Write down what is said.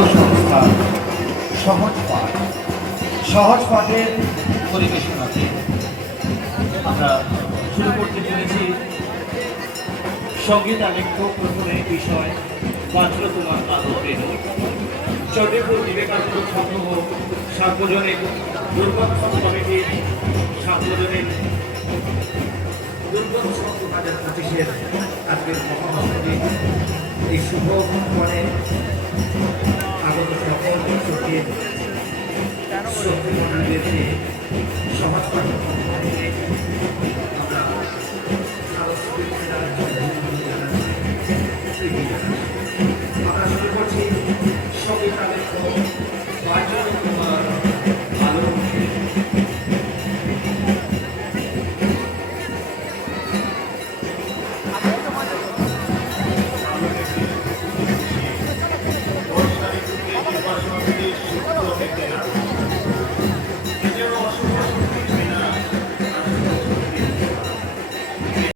প্রিয় সংস্থা সহজ পাঠ, সহজ পাঠের পরিবেশনাতে আমরা শুরু করতে চলেছি সঙ্গীত আলেখ্য প্রথমে বিষয় বাঁচল তোমার আলো এলো। চন্দ্রপুর বিবেকানন্দ সংঘ সার্বজনীন দুর্গোৎসব কমিটির সার্বজনীন দুর্গোৎসব 2025-এর আজকের মহামন্ত্রী এই শুভ মনে আগত সকল দর্শকের শক্তি মন্ডলীদেরকে সমাজ পাঠক